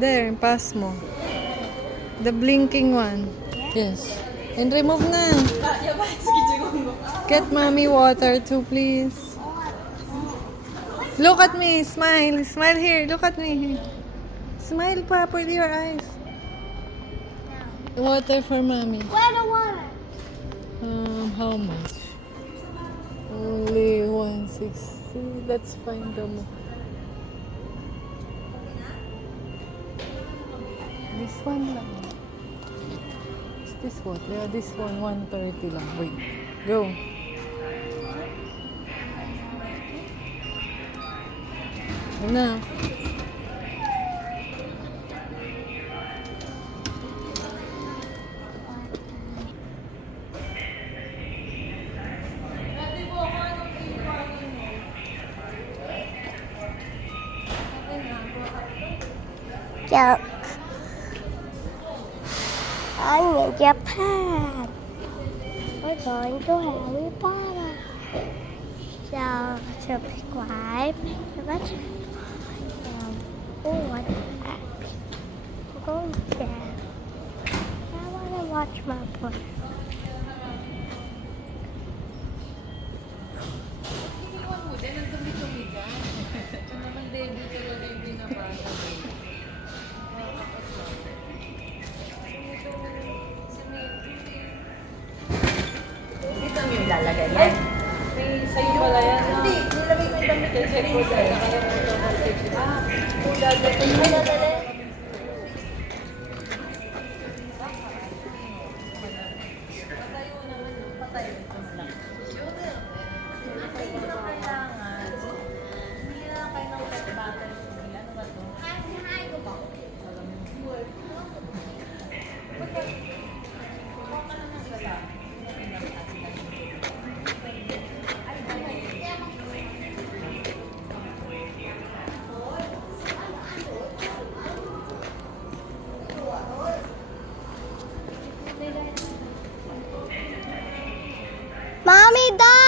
There, pass mo. The blinking one. Yes. And remove na. Get mommy water too, please. Look at me. Smile. Smile here. Look at me. Smile properly your eyes. Water for mommy. Where the water? How much? Only 160. Let's find them. This one lang. Is this what? Yeah, this one 130 lang. Wait. Go. Yun na. Yuck. I'm in Japan. We're going to Harry Potter. So subscribe to my channel. What go there. I want to watch my book. Dito mo yung ilalagay yan. Sa'yo pala yan. Hindi, nilagay ko yung damit yan. Sa'yo po sa'yo. Mommy, Dad!